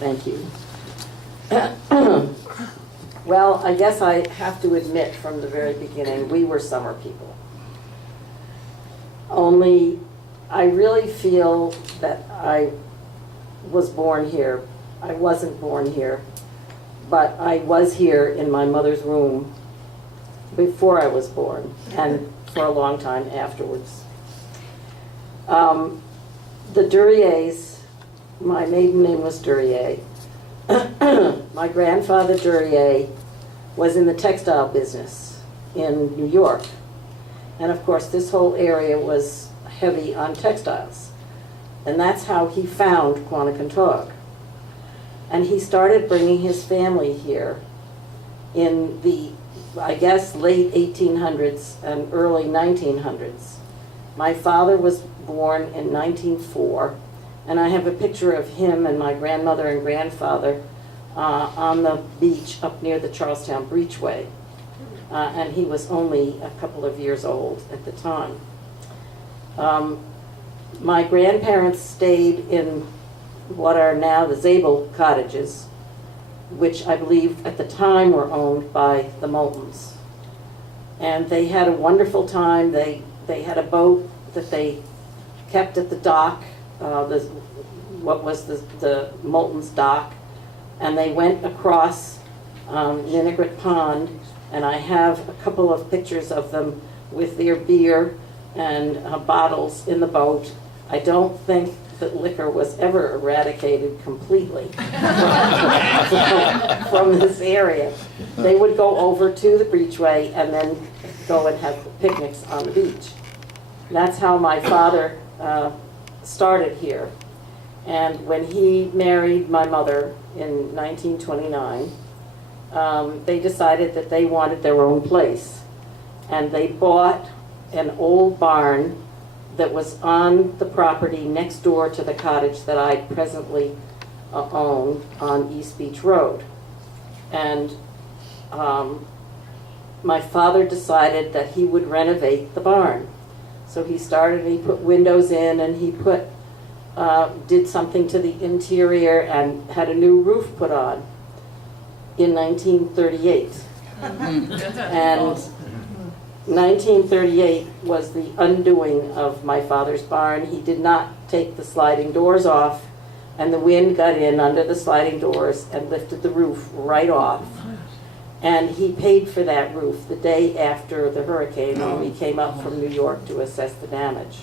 Thank you. Well, I guess I have to admit from the very beginning, we were summer people. Only I really feel that I was born here. I wasn't born here, but I was here in my mother's womb before I was born and for a long time afterwards. The Duriers, my maiden name was Durier. My grandfather Durier was in the textile business in New York. And of course, this whole area was heavy on textiles. And that's how he found Quonnie. And he started bringing his family here in the, I guess, late 1800s and early 1900s. My father was born in 1904, and I have a picture of him and my grandmother and grandfather on the beach up near the Charlestown Breachway. And he was only a couple of years old at the time. My grandparents stayed in what are now the Zabel cottages, which I believe at the time were owned by the Moultons. And they had a wonderful time. They had a boat that they kept at the dock, what was the Moultons dock, and they went across Ninigret Pond, and I have a couple of pictures of them with their beer and bottles in the boat. I don't think that liquor was ever eradicated completely from this area. They would go over to the Breachway and then go and have picnics on the beach. That's how my father started here. And when he married my mother in 1929, they decided that they wanted their own place. And they bought an old barn that was on the property next door to the cottage that I presently own on East Beach Road. And my father decided that he would renovate the barn. So he started, he put windows in, and he did something to the interior and had a new roof put on in 1938. And 1938 was the undoing of my father's barn. He did not take the sliding doors off, and the wind got in under the sliding doors and lifted the roof right off. And he paid for that roof the day after the hurricane when we came up from New York to assess the damage.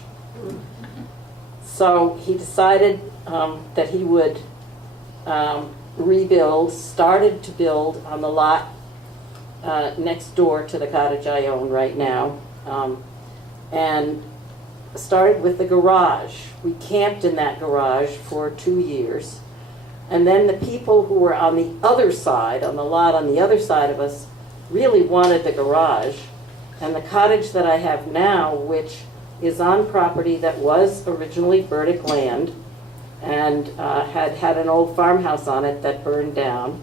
So he decided that he would rebuild, started to build on the lot next door to the cottage I own right now, and started with the garage. We camped in that garage for 2 years. And then the people who were on the other side, on the lot on the other side of us, really wanted the garage. And the cottage that I have now, which is on property that was originally Burdick land and had an old farmhouse on it that burned down.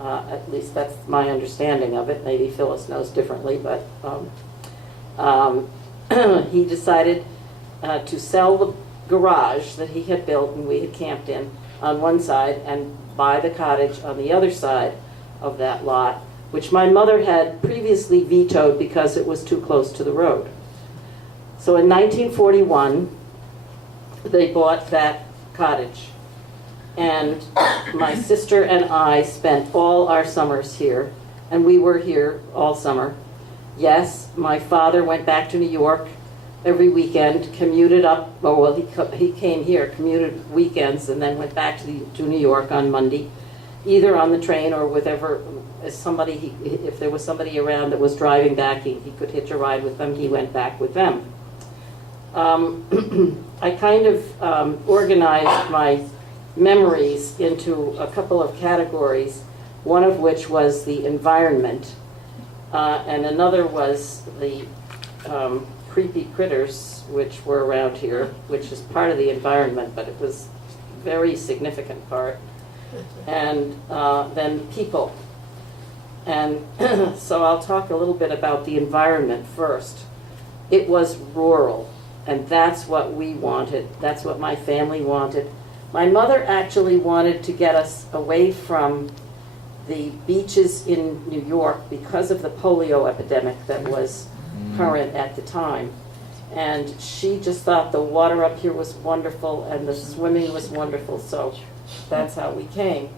At least that's my understanding of it. Maybe Phyllis knows differently, but he decided to sell the garage that he had built and we had camped in on one side and buy the cottage on the other side of that lot, which my mother had previously vetoed because it was too close to the road. So in 1941, they bought that cottage. And my sister and I spent all our summers here, and we were here all summer. Yes, my father went back to New York every weekend, commuted up, he came here, commuted weekends, and then went back to New York on Monday, either on the train or whatever, if there was somebody around that was driving back, he could hitch a ride with them, he went back with them. I kind of organized my memories into a couple of categories, one of which was the environment, and another was the creepy critters which were around here, which is part of the environment, but it was a very significant part, and then people. And so I'll talk a little bit about the environment first. It was rural, and that's what we wanted. That's what my family wanted. My mother actually wanted to get us away from the beaches in New York because of the polio epidemic that was current at the time. And she just thought the water up here was wonderful and the swimming was wonderful, so that's how we came.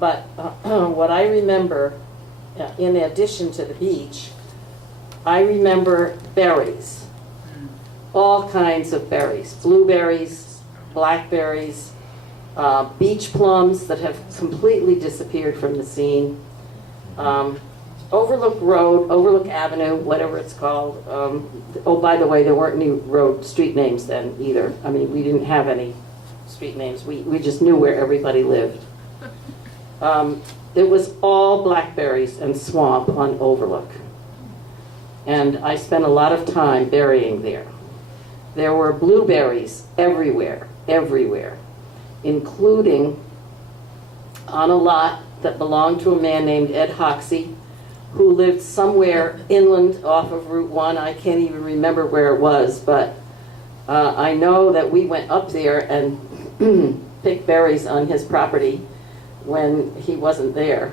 But what I remember, in addition to the beach, I remember berries, all kinds of berries, blueberries, blackberries, beach plums that have completely disappeared from the scene, Overlook Road, Overlook Avenue, whatever it's called. Oh, by the way, there weren't any street names then either. I mean, we didn't have any street names. We just knew where everybody lived. It was all blackberries and swamp on Overlook. And I spent a lot of time berrying there. There were blueberries everywhere, everywhere, including on a lot that belonged to a man named Ed Hoxie, who lived somewhere inland off of Route 1. I can't even remember where it was, but I know that we went up there and picked berries on his property when he wasn't there.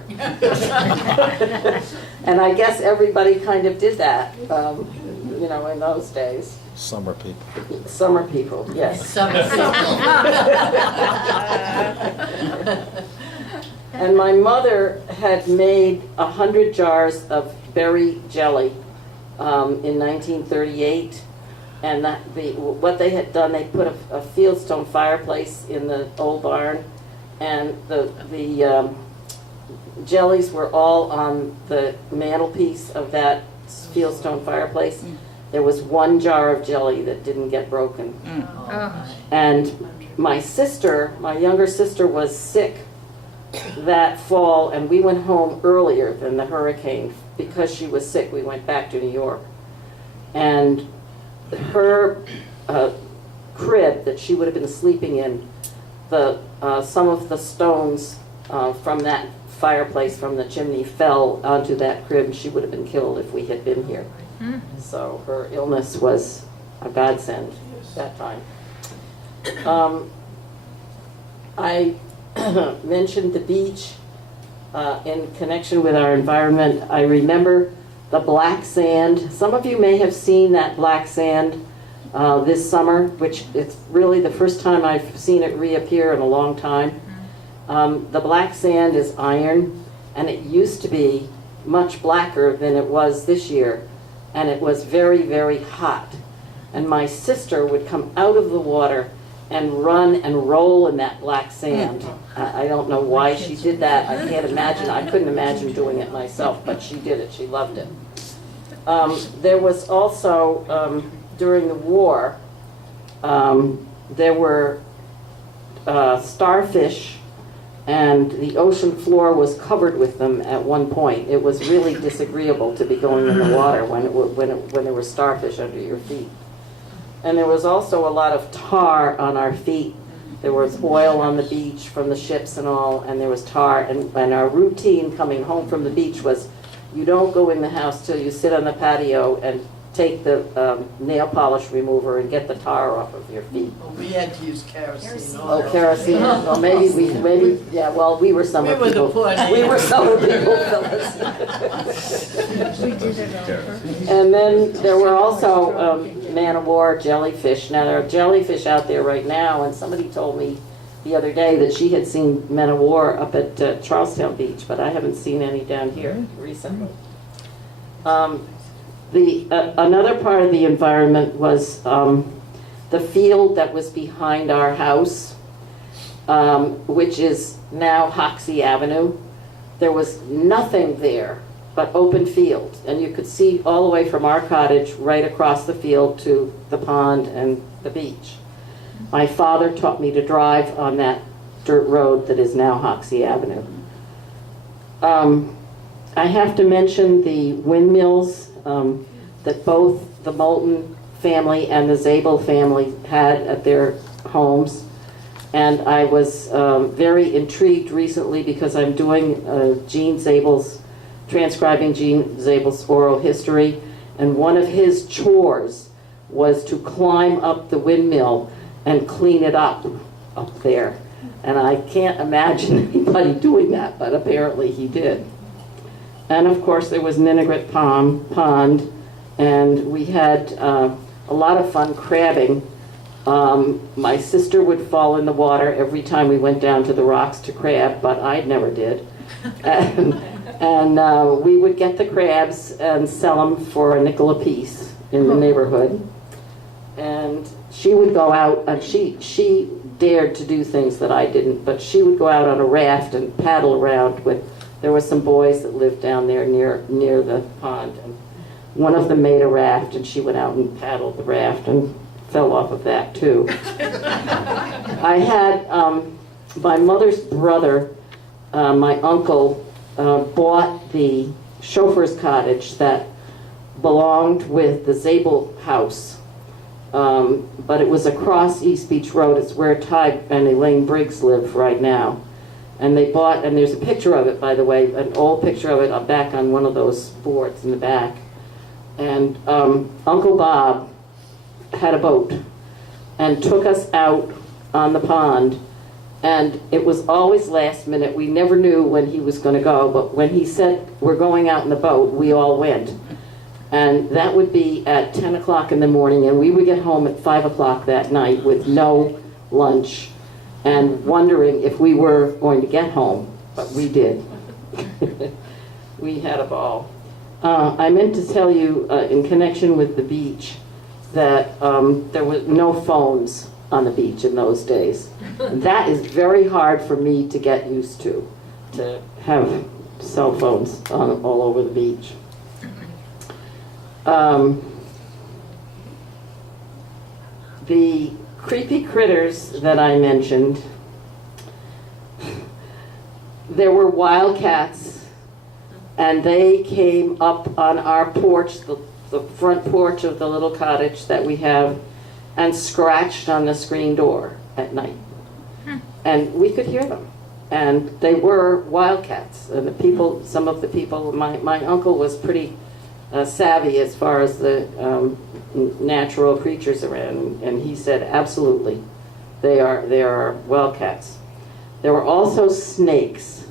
And I guess everybody kind of did that, you know, in those days. Summer people. Summer people, yes. Summer people. And my mother had made 100 jars of berry jelly in 1938. And what they had done, they put a fieldstone fireplace in the old barn, and the jellies were all on the mantelpiece of that fieldstone fireplace. There was one jar of jelly that didn't get broken. And my sister, my younger sister, was sick that fall, and we went home earlier than the hurricane. Because she was sick, we went back to New York. And her crib that she would have been sleeping in, some of the stones from that fireplace from the chimney fell onto that crib, and she would have been killed if we had been here. So her illness was a godsend that time. I mentioned the beach in connection with our environment. I remember the black sand. Some of you may have seen that black sand this summer, which it's really the first time I've seen it reappear in a long time. The black sand is iron, and it used to be much blacker than it was this year, and it was very, very hot. And my sister would come out of the water and run and roll in that black sand. I don't know why she did that. I can't imagine. I couldn't imagine doing it myself, but she did it. She loved it. There was also, during the war, there were starfish, and the ocean floor was covered with them at one point. It was really disagreeable to be going in the water when there were starfish under your feet. And there was also a lot of tar on our feet. There was oil on the beach from the ships and all, and there was tar. And our routine coming home from the beach was, you don't go in the house till you sit on the patio and take the nail polish remover and get the tar off of your feet. Well, we had to use kerosene oil. Oh, kerosene. Well, maybe, yeah, well, we were summer people. We were summer people, Phyllis. We did it on purpose. And then there were also man-of-war jellyfish. Now, there are jellyfish out there right now, and somebody told me the other day that she had seen men-of-war up at Charlestown Beach, but I haven't seen any down here recently. Another part of the environment was the field that was behind our house, which is now Hoxie Avenue. There was nothing there but open field, and you could see all the way from our cottage right across the field to the pond and the beach. My father taught me to drive on that dirt road that is now Hoxie Avenue. I have to mention the windmills that both the Moulton family and the Zabel family had at their homes. And I was very intrigued recently because I'm doing transcribing Gene Zabel's oral history, and one of his chores was to climb up the windmill and clean it up up there. And I can't imagine anybody doing that, but apparently he did. And of course there was Ninigret Pond, and we had a lot of fun crabbing. My sister would fall in the water every time we went down to the rocks to crab, but I never did. And we would get the crabs and sell them for a nickel a piece in the neighborhood. And she would go out, and she dared to do things that I didn't, but she would go out on a raft and paddle around with, there were some boys that lived down there near the pond, and one of them made a raft, and she went out and paddled the raft and fell off of that too. I had my mother's brother, my uncle, bought the chauffeur's cottage that belonged with the Zabel house, but it was across East Beach Road. It's where Ty and Elaine Briggs live right now. And they bought, and there's a picture of it, by the way, an old picture of it back on one of those boards in the back. And Uncle Bob had a boat and took us out on the pond, and it was always last minute. We never knew when he was going to go, but when he said we're going out in the boat, we all went. And that would be at 10 o'clock in the morning, and we would get home at 5 o'clock that night with no lunch and wondering if we were going to get home, but we did. We had a ball. I meant to tell you in connection with the beach that there were no phones on the beach in those days. That is very hard for me to get used to have cell phones all over the beach. The creepy critters that I mentioned, there were wildcats, and they came up on our porch, the front porch of the little cottage that we have, and scratched on the screen door at night. And we could hear them. And they were wildcats. And the people, some of the people, my uncle was pretty savvy as far as the natural creatures around, and he said absolutely they are wildcats. There were also snakes.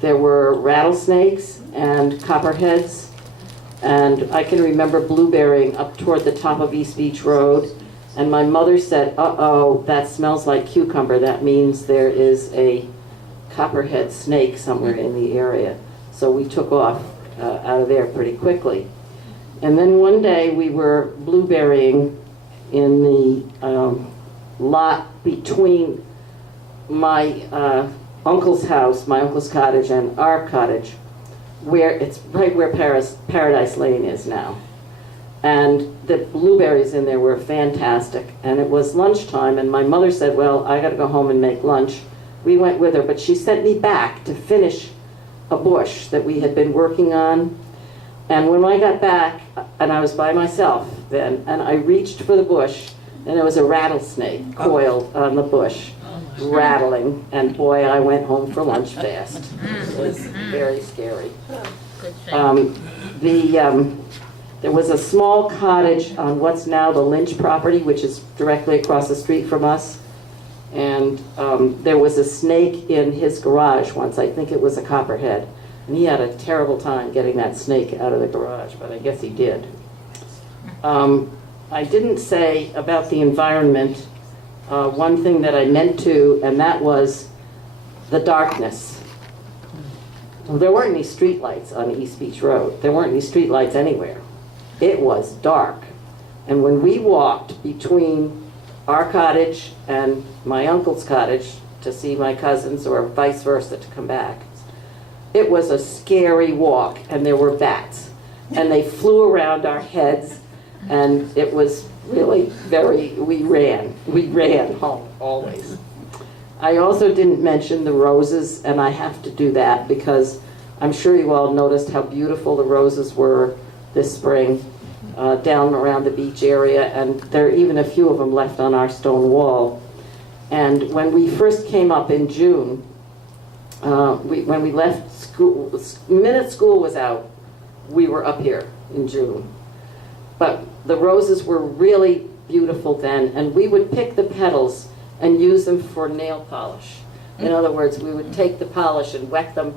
There were rattlesnakes and copperheads, and I can remember blueberrying up toward the top of East Beach Road, and my mother said, uh-oh, that smells like cucumber. That means there is a copperhead snake somewhere in the area. So we took off out of there pretty quickly. And then one day we were blueberrying in the lot between my uncle's house, my uncle's cottage, and our cottage, where it's right where Paradise Lane is now. And the blueberries in there were fantastic. And it was lunchtime, and my mother said, well, I got to go home and make lunch. We went with her, but she sent me back to finish a bush that we had been working on. And when I got back, and I was by myself then, and I reached for the bush, and there was a rattlesnake coiled on the bush, rattling, and boy, I went home for lunch fast. It was very scary. There was a small cottage on what's now the Lynch property, which is directly across the street from us, and there was a snake in his garage once. I think it was a copperhead. And he had a terrible time getting that snake out of the garage, but I guess he did. I didn't say about the environment one thing that I meant to, and that was the darkness. Well, there weren't any street lights on East Beach Road. There weren't any street lights anywhere. It was dark. And when we walked between our cottage and my uncle's cottage to see my cousins, or vice versa to come back, it was a scary walk, and there were bats, and they flew around our heads, and it was really we ran home always. I also didn't mention the roses, and I have to do that because I'm sure you all noticed how beautiful the roses were this spring down around the beach area, and there are even a few of them left on our stone wall. And when we first came up in June, when we left school, the minute school was out, we were up here in June. But the roses were really beautiful then, and we would pick the petals and use them for nail polish. In other words, we would take the polish and wet them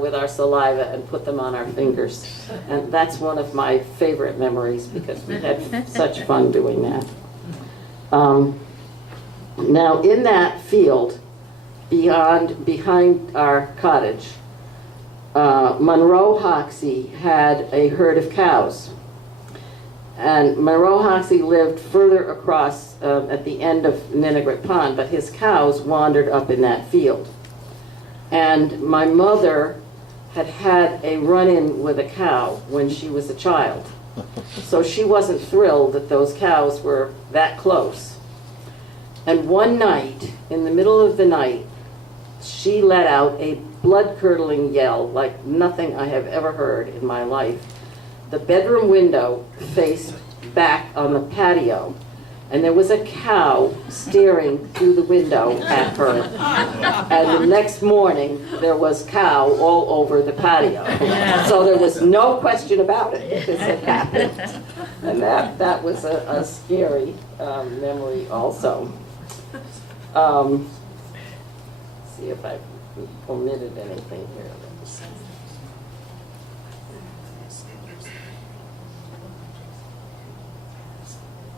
with our saliva and put them on our fingers. And that's one of my favorite memories because we had such fun doing that. Now in that field, behind our cottage, Monroe Hoxie had a herd of cows. And Monroe Hoxie lived further across at the end of Ninigret Pond, but his cows wandered up in that field. And my mother had a run-in with a cow when she was a child. So she wasn't thrilled that those cows were that close. And one night, in the middle of the night, she let out a blood-curdling yell like nothing I have ever heard in my life. The bedroom window faced back on the patio, and there was a cow staring through the window at her. And the next morning, there was cow all over the patio. So there was no question about it. This had happened. And that was a scary memory also. See if I omitted anything here.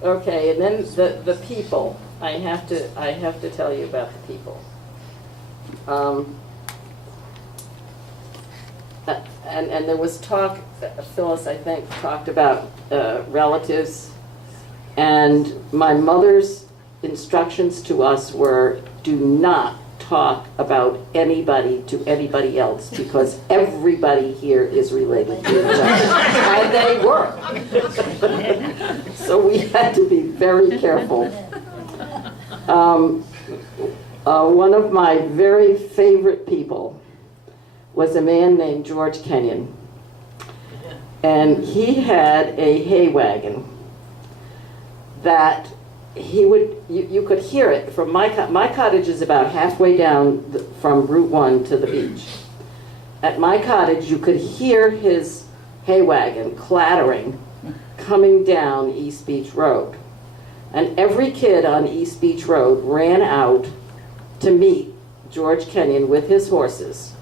Okay, and then the people. I have to tell you about the people. And there was talk. Phyllis, I think, talked about relatives, and my mother's instructions to us were: do not talk about anybody to anybody else because everybody here is related to each other. And they were. So we had to be very careful. One of my very favorite people was a man named George Kenyon. And he had a hay wagon that he would, you could hear it from my cottage is about halfway down from Route 1 to the beach. At my cottage, you could hear his hay wagon clattering coming down East Beach Road. And every kid on East Beach Road ran out to meet George Kenyon with his horses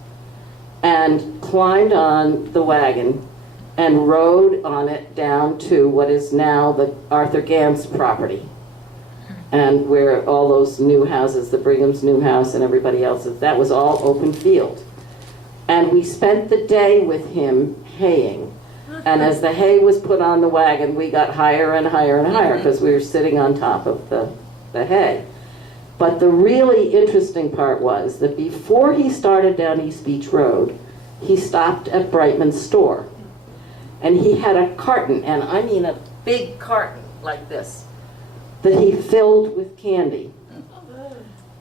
and climbed on the wagon and rode on it down to what is now the Arthur Gantz property. And where all those new houses, the Brigham's new house and everybody else's, that was all open field. And we spent the day with him haying. And as the hay was put on the wagon, we got higher and higher and higher because we were sitting on top of the hay. But the really interesting part was that before he started down East Beach Road, he stopped at Brightman's store. And he had a carton, and I mean a big carton like this, that he filled with candy.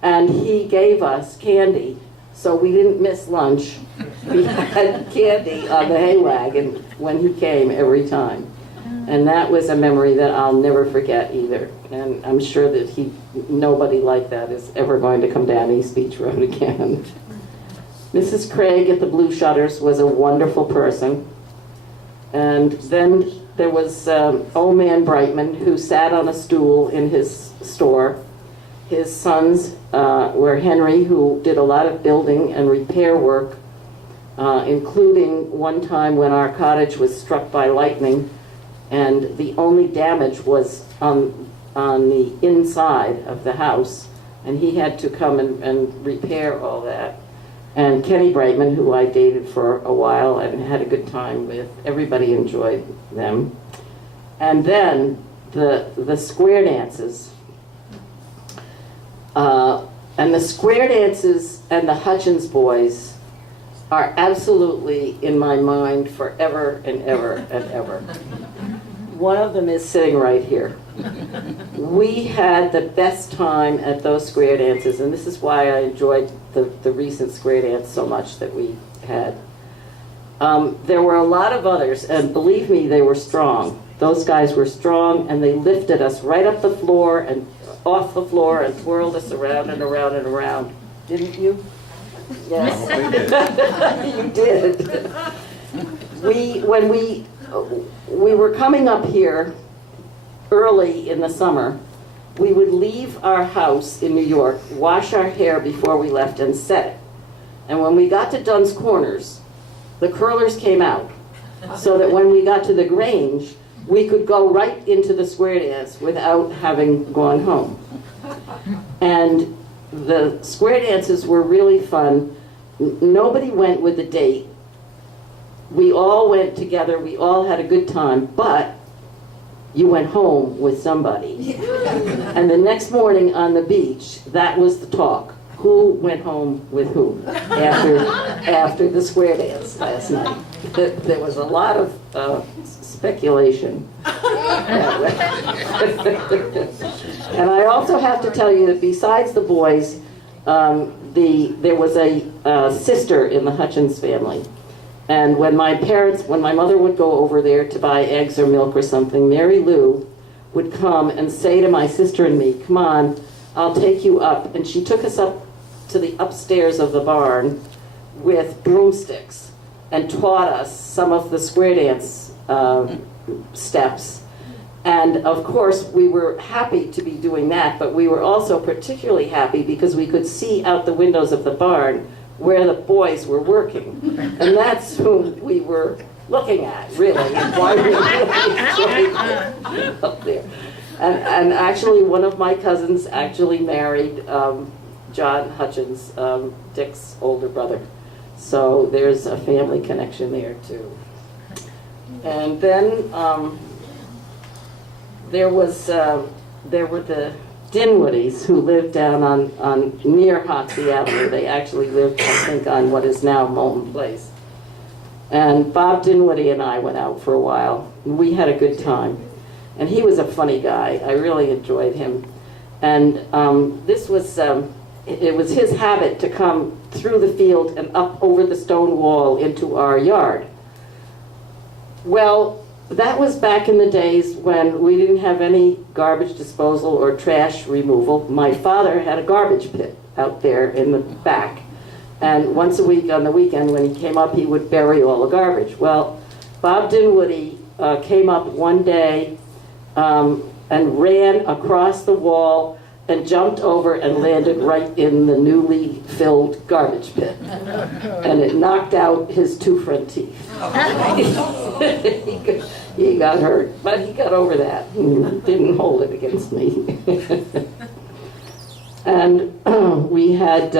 And he gave us candy, so we didn't miss lunch. We had candy on the hay wagon when he came every time. And that was a memory that I'll never forget either. And I'm sure that nobody like that is ever going to come down East Beach Road again. Mrs. Craig at the Blue Shutters was a wonderful person. And then there was old man Brightman who sat on a stool in his store. His sons were Henry, who did a lot of building and repair work, including one time when our cottage was struck by lightning, and the only damage was on the inside of the house, and he had to come and repair all that. And Kenny Brightman, who I dated for a while and had a good time with. Everybody enjoyed them. And then the square dances. And the square dances and the Hutchins boys are absolutely in my mind forever and ever and ever. One of them is sitting right here. We had the best time at those square dances, and this is why I enjoyed the recent square dance so much that we had. There were a lot of others, and believe me, they were strong. Those guys were strong, and they lifted us right up the floor and off the floor and twirled us around and around and around. Didn't you? Yes. You did. When we were coming up here early in the summer, we would leave our house in New York, wash our hair before we left, and set it. And when we got to Dunn's Corners, the curlers came out, so that when we got to the Grange, we could go right into the square dance without having gone home. And the square dances were really fun. Nobody went with a date. We all went together, we all had a good time, but you went home with somebody. And the next morning on the beach, that was the talk. Who went home with who after the square dance last night? There was a lot of speculation. And I also have to tell you that besides the boys, there was a sister in the Hutchins family. And when my mother would go over there to buy eggs or milk or something, Mary Lou would come and say to my sister and me, "Come on, I'll take you up." And she took us up to the upstairs of the barn with broomsticks and taught us some of the square dance steps. And of course, we were happy to be doing that, but we were also particularly happy because we could see out the windows of the barn where the boys were working. And that's who we were looking at, really, and why we really enjoyed it up there. And actually, one of my cousins actually married John Hutchins, Dick's older brother. So there's a family connection there, too. And then there were the Dinwoodies who lived down on near Hoxie Avenue. They actually lived, I think, on what is now Moulton Place. And Bob Dinwoodie and I went out for a while. We had a good time. And he was a funny guy. I really enjoyed him. And it was his habit to come through the field and up over the stone wall into our yard. Well, that was back in the days when we didn't have any garbage disposal or trash removal. My father had a garbage pit out there in the back. And once a week on the weekend when he came up, he would bury all the garbage. Well, Bob Dinwoodie came up one day and ran across the wall and jumped over and landed right in the newly filled garbage pit. And it knocked out his 2 front teeth. He got hurt, but he got over that and didn't hold it against me. And we had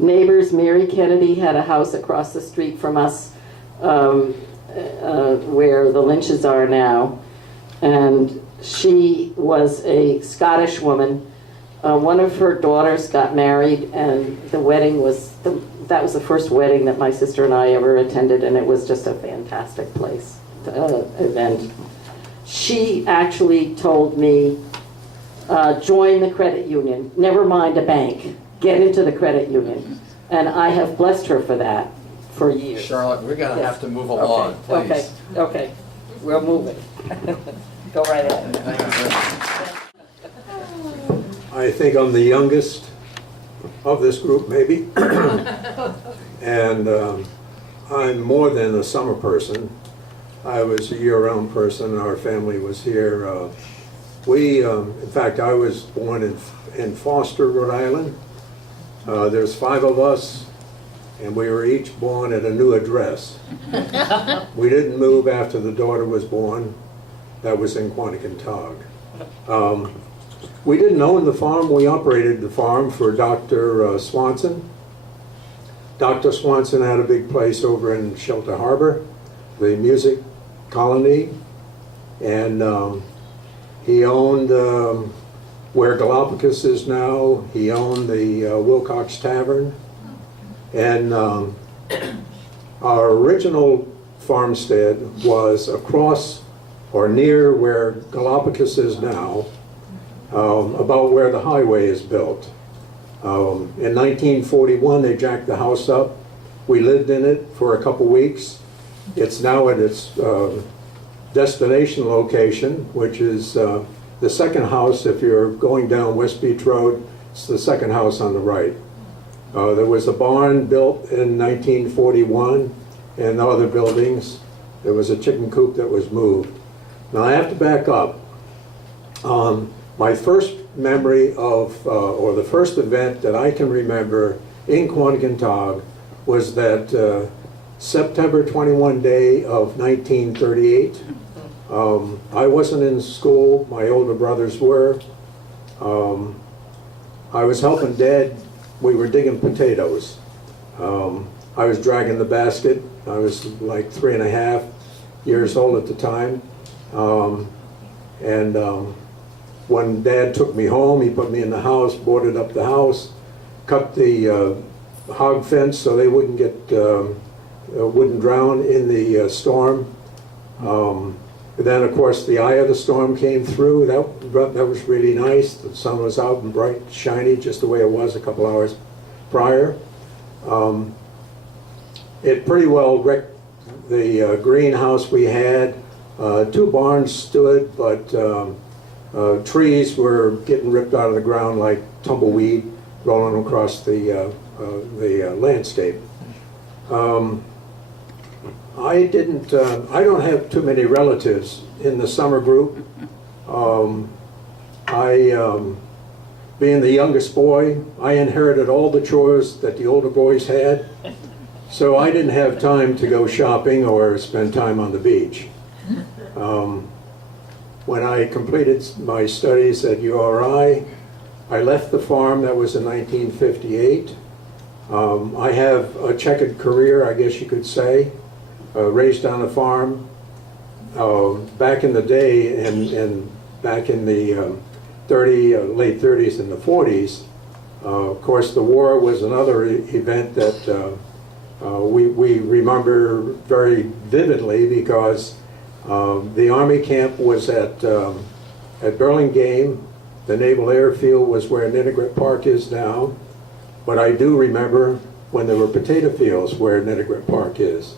neighbors. Mary Kennedy had a house across the street from us where the Lynches are now. And she was a Scottish woman. One of her daughters got married, and the wedding was that was the first wedding that my sister and I ever attended, and it was just a fantastic event. She actually told me, join the credit union. Never mind a bank. Get into the credit union. And I have blessed her for that for years. Charlotte, we're going to have to move Okay. along, please. Okay. We're moving. Go right ahead. I think I'm the youngest of this group, maybe. And I'm more than a summer person. I was a year-round person. Our family was here. In fact, I was born in Foster, Rhode Island. There's 5 of us, and we were each born at a new address. We didn't move after the daughter was born. That was in Quonnie. We didn't own the farm. We operated the farm for Dr. Swanson. Dr. Swanson had a big place over in Shelter Harbor, the music colony, and he owned where Galapagos is now. He owned the Wilcox Tavern. And our original farmstead was across or near where Galapagos is now, about where the highway is built. In 1941, they jacked the house up. We lived in it for a couple weeks. It's now at its destination location, which is the second house. If you're going down West Beach Road, it's the second house on the right. There was a barn built in 1941 and other buildings. There was a chicken coop that was moved. Now I have to back up. My first memory of, or the first event that I can remember in Quonnie was that September 21 day of 1938. I wasn't in school, my older brothers were. I was helping Dad, we were digging potatoes. I was dragging the basket. I was like 3.5 years old at the time. When Dad took me home, he put me in the house, boarded up the house, cut the hog fence so they wouldn't get, wouldn't drown in the storm. Then, of course, the eye of the storm came through. That was really nice. The sun was out and bright, shiny, just the way it was a couple hours prior. It pretty well wrecked the greenhouse we had. 2 barns stood, but trees were getting ripped out of the ground like tumbleweed rolling across the landscape. I don't have too many relatives in the summer group. Being the youngest boy, I inherited all the chores that the older boys had, so I didn't have time to go shopping or spend time on the beach. When I completed my studies at URI, I left the farm. That was in 1958. I have a checkered career, I guess you could say. Raised on a farm. Back in the day, and back in the late 30s and the 40s, of course the war was another event that we remember very vividly, because the Army camp was at Burlingame. The Naval Airfield was where Ninnegret Park is now. But I do remember when there were potato fields where Ninnegret Park is.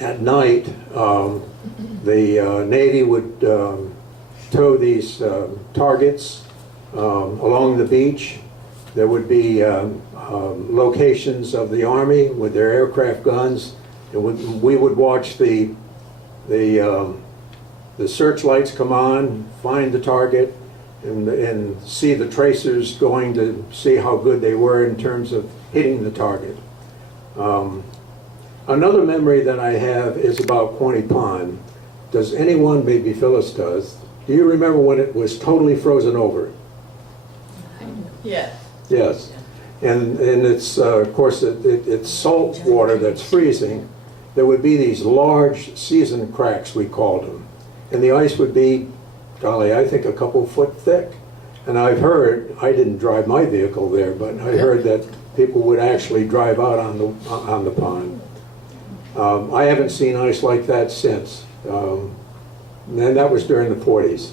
At night, the Navy would tow these targets along the beach. There would be locations of the Army with their aircraft guns, and we would watch the searchlights come on, find the target, and see the tracers going to see how good they were in terms of hitting the target. Another memory that I have is about Quonnie Pond. Does anyone, maybe Phyllis does, do you remember when it was totally frozen over? Yes. Yes. And it's, of course, it's salt water that's freezing. There would be these large season cracks, we called them. And the ice would be, golly, I think a couple foot thick. And I've heard, I didn't drive my vehicle there, but I heard that people would actually drive out on the pond. I haven't seen ice like that since. And that was during the 40s.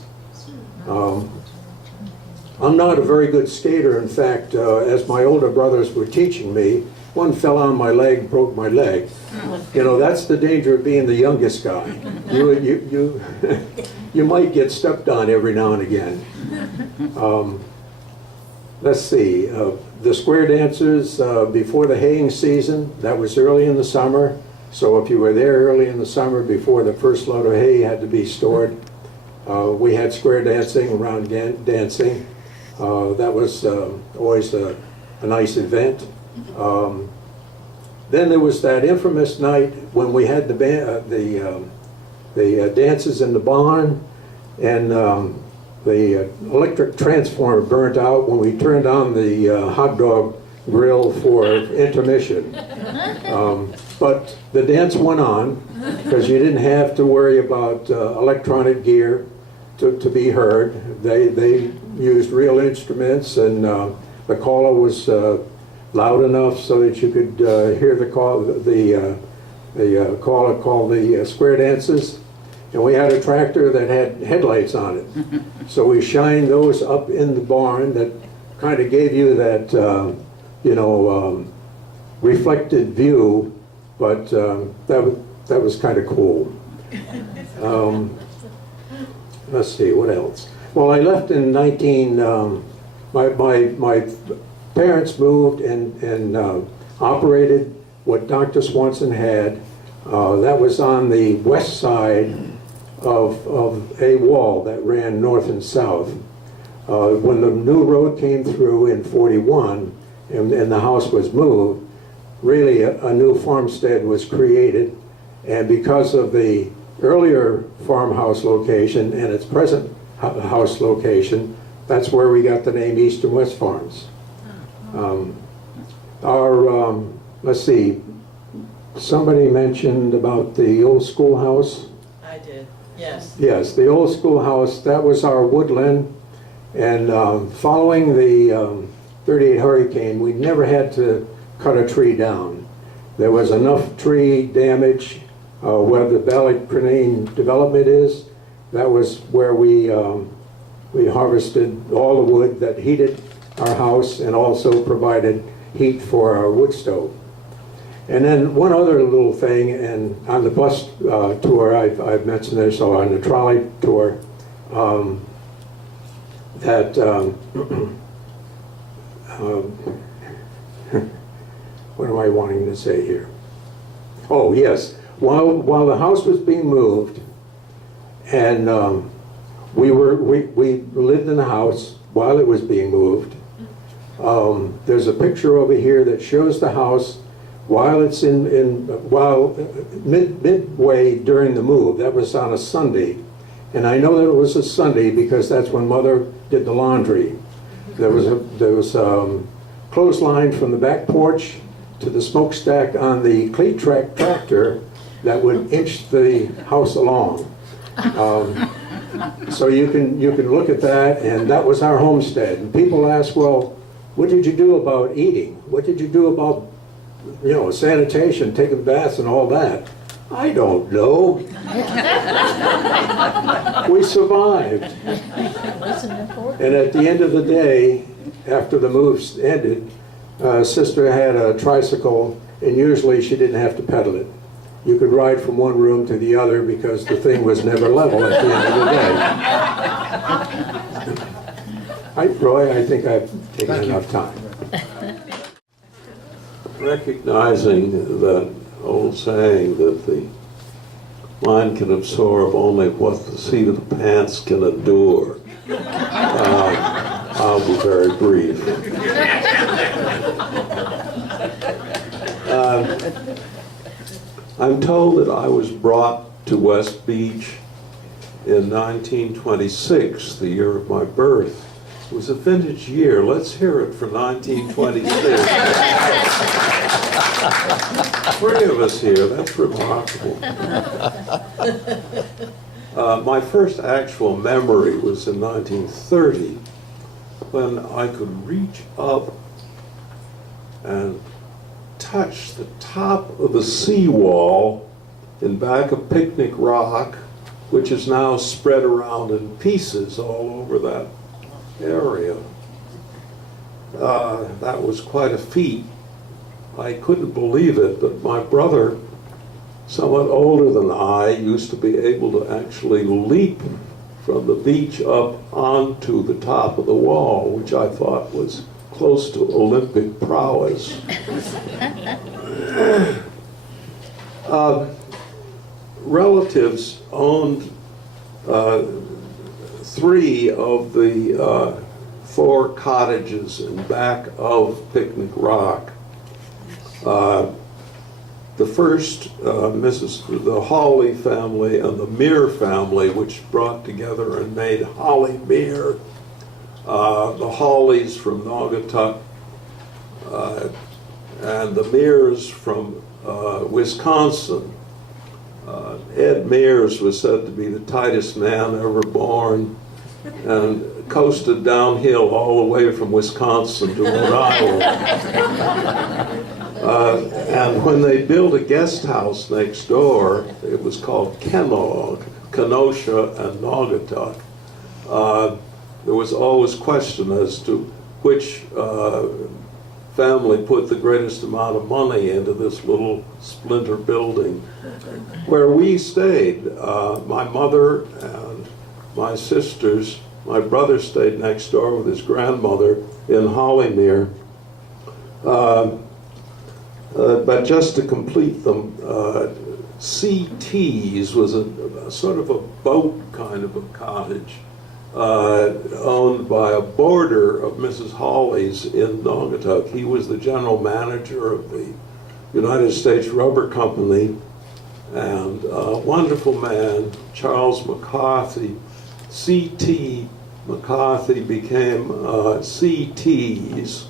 I'm not a very good skater. In fact, as my older brothers were teaching me, one fell on my leg and broke my leg. You know, that's the danger of being the youngest guy. You might get stepped on every now and again. Let's see, the square dancers before the haying season, that was early in the summer. So if you were there early in the summer before the first load of hay had to be stored, we had square dancing, round dancing. That was always a nice event. Then there was that infamous night when we had the dances in the barn, and the electric transformer burnt out when we turned on the hot dog grill for intermission. But the dance went on, because you didn't have to worry about electronic gear to be heard. They used real instruments, and the caller was loud enough so that you could hear the caller call the square dances. And we had a tractor that had headlights on it. So we shined those up in the barn that kind of gave you that, reflected view, but that was kind of cool. Let's see, what else? Well, I left in my parents moved and operated what Dr. Swanson had. That was on the west side of a wall that ran north and south. When the new road came through in 41 and the house was moved, really a new farmstead was created. And because of the earlier farmhouse location and its present house location, that's where we got the name East and West Farms. Let's see, somebody mentioned about the old schoolhouse. I did, yes. Yes, the old schoolhouse, that was our woodland. And following the 38 hurricane, we never had to cut a tree down. There was enough tree damage where the Valley Crenane development is. That was where we harvested all the wood that heated our house and also provided heat for our wood stove. And then one other little thing, and on the bus tour, I've mentioned this, or on the trolley tour, that what am I wanting to say here? Oh yes, while the house was being moved, and we lived in the house while it was being moved. There's a picture over here that shows the house while it's midway during the move. That was on a Sunday, and I know that it was a Sunday because that's when Mother did the laundry. There was clothesline from the back porch to the smokestack on the cleat track tractor that would inch the house along. So you can look at that, and that was our homestead. And people ask, well, what did you do about eating? What did you do about, sanitation, taking baths and all that? I don't know. We survived. Wasn't important. And at the end of the day, after the moves ended, Sister had a tricycle, and usually she didn't have to pedal it. You could ride from one room to the other because the thing was never level at the end of the day. Roy, I think I've taken enough time. Recognizing that old saying that the mind can absorb only what the seat of the pants can endure, I'll be very brief. I'm told that I was brought to West Beach in 1926, the year of my birth. It was a vintage year. Let's hear it for 1926. 3 of us here, that's remarkable. My first actual memory was in 1930 when I could reach up and touch the top of the seawall in back of Picnic Rock, which is now spread around in pieces all over that area. That was quite a feat. I couldn't believe it, but my brother, somewhat older than I, used to be able to actually leap from the beach up onto the top of the wall, which I thought was close to Olympic prowess. Relatives owned 3 of the 4 cottages in back of Picnic Rock. The first, the Hawley family and the Meir family, which brought together and made Holly Meir. The Hawleys from Naugatuck, and the Meirs from Wisconsin. Ed Mears was said to be the tightest man ever born, and coasted downhill all the way from Wisconsin to Rhode Island. And when they built a guest house next door, it was called Kenosha and Naugatuck. There was always question as to which family put the greatest amount of money into this little splinter building. Where we stayed, my mother and my sisters, my brother stayed next door with his grandmother in Hollymere. But just to complete them, CT's was a sort of a boat kind of a cottage owned by a boarder of Mrs. Hawley's in Naugatuck. He was the general manager of the United States Rubber Company, and a wonderful man, Charles McCarthy. C.T. McCarthy became C.T.'s.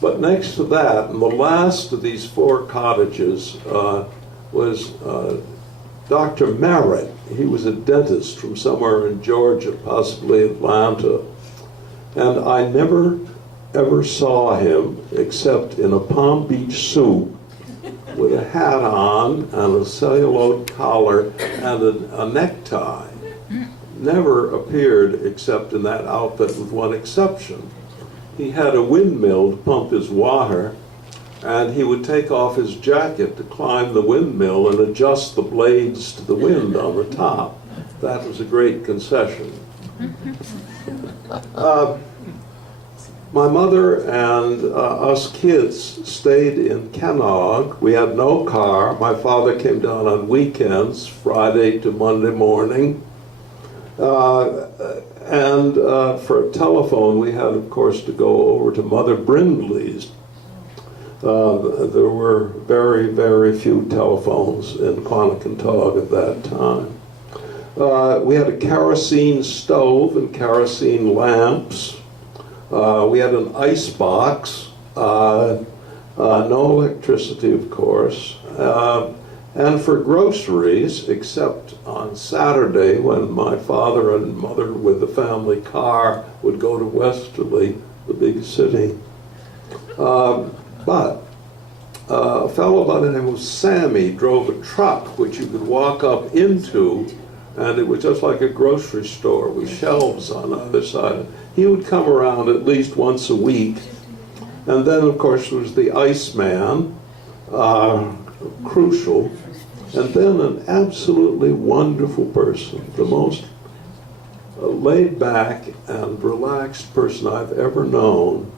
But next to that, and the last of these 4 cottages, was Dr. Merritt. He was a dentist from somewhere in Georgia, possibly Atlanta. And I never, ever saw him except in a Palm Beach suit with a hat on and a celluloid collar and a necktie. Never appeared except in that outfit with one exception. He had a windmill to pump his water, and he would take off his jacket to climb the windmill and adjust the blades to the wind on the top. That was a great concession. My mother and us kids stayed in Kennog. We had no car. My father came down on weekends, Friday to Monday morning. And for a telephone, we had, of course, to go over to Mother Brindley's. There were very, very few telephones in Quonnie at that time. We had a kerosene stove and kerosene lamps. We had an ice box, no electricity, of course. And for groceries, except on Saturday when my father and mother with the family car would go to Westerly, the big city. But a fellow by the name of Sammy drove a truck which you could walk up into, and it was just like a grocery store with shelves on either side. He would come around at least once a week. And then, of course, there was the Iceman, crucial. And then an absolutely wonderful person, the most laid back and relaxed person I've ever known.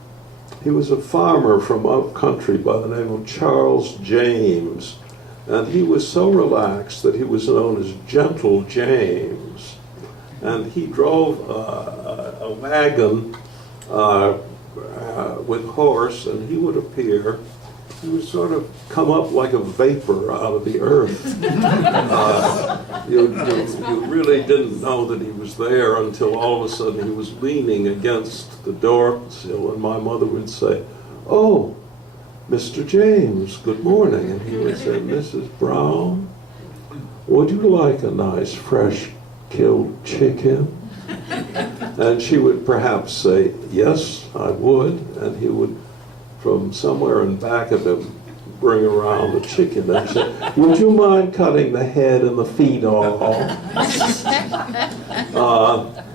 He was a farmer from up country by the name of Charles James, and he was so relaxed that he was known as Gentle James. And he drove a wagon with horse, and he would appear. He would sort of come up like a vapor out of the earth. You really didn't know that he was there until all of a sudden he was leaning against the door sill, and my mother would say, "Oh, Mr. James, good morning." And he would say, "Mrs. Brown, would you like a nice fresh killed chicken?" And she would perhaps say, "Yes, I would." And he would, from somewhere in back of him, bring around the chicken and say, "Would you mind cutting the head and the feet off?"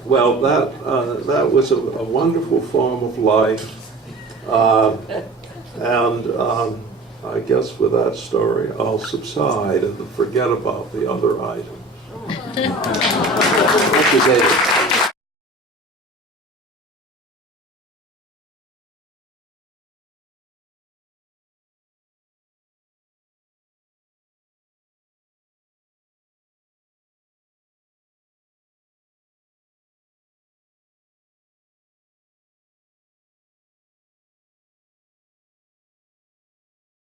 Well, that was a wonderful form of life. I guess with that story, I'll subside and forget about the other items. Thank you, David.